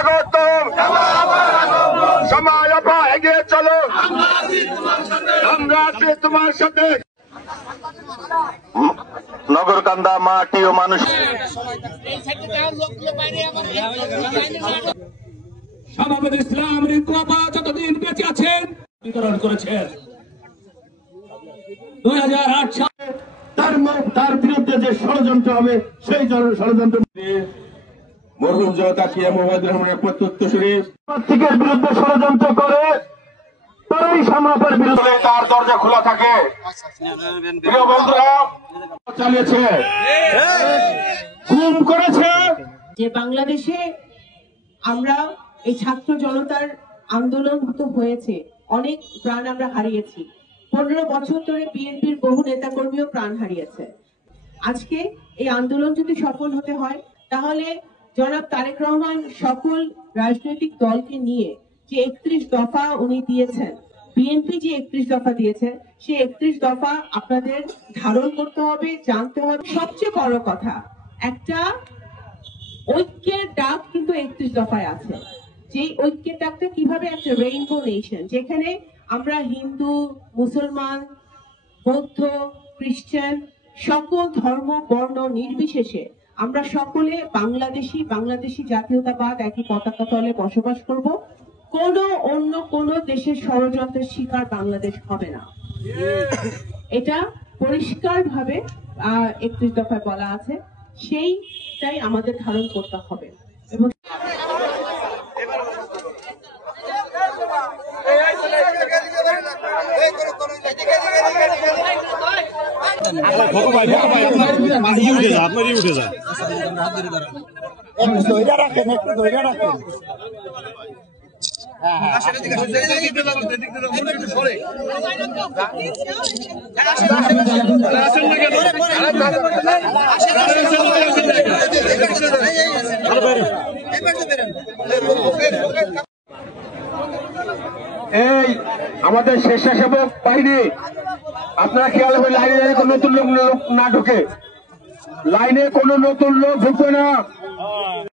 স্বাগতম। সমাজ আপা এগিয়ে চলো, আমরা আছি তোমার সাথে। নগরকান্দা মাটি ও মানুষ সভাপতি ইসলাম রিঙ্কুয়াপা যতদিন বেঁচে আছেন বিতরণ করেছেন 2008 সালে তার বিরুদ্ধে যে ষড়যন্ত্র হবে সেই ষড়যন্ত্র মরহুম জনতা কিয়া মোহাম্মদ রহমানের প্রত্যুত্তরসূরি প্রত্যেকের বিরুদ্ধে ষড়যন্ত্র করে তারাই সামাপের বিরুদ্ধে তার দরজা খোলা থাকে। প্রিয় বন্ধুরা চালিয়েছে, খুন করেছে। যে বাংলাদেশে আমরা এই ছাত্র জনতার আন্দোলন হয়েছে, অনেক প্রাণ আমরা হারিয়েছি। 15 বছর ধরে বিএনপির বহু নেতাকর্মীও প্রাণ হারিয়েছে। আজকে এই আন্দোলন যদি সফল হতে হয় তাহলে জনাব তারেক রহমান সকল রাজনৈতিক দলকে নিয়ে যে 31 দফা উনি দিয়েছেন, বিএনপি যে 31 দফা দিয়েছে, সেই 31 দফা আপনাদের ধারণ করতে হবে, জানতে হবে। সবচেয়ে বড় কথা, একটা ঐক্যের ডাক কিন্তু 31 দফায় আছে। যে ঐক্যের ডাকটা কিভাবে, একটা রেইনবো নেশন, যেখানে আমরা হিন্দু, মুসলমান, বৌদ্ধ, খ্রিস্টান, সকল ধর্ম বর্ণ নির্বিশেষে আমরা সকলে বাংলাদেশি জাতীয়তাবাদ একই পতাকা তলে বসবাস করব। অন্য কোন দেশের ষড়যন্ত্রের শিকার বাংলাদেশ হবে না। এটা পরিষ্কারভাবে 31 দফায় বলা আছে, সেইটাই আমাদের ধারণ করতে হবে। এবং এই আমাদের স্বেচ্ছাসেবক বাহিনী, আপনারা খেয়াল হবে লাইনে কোন নতুন লোক না ঢুকে, লাইনে কোন নতুন লোক ঢুকবে না।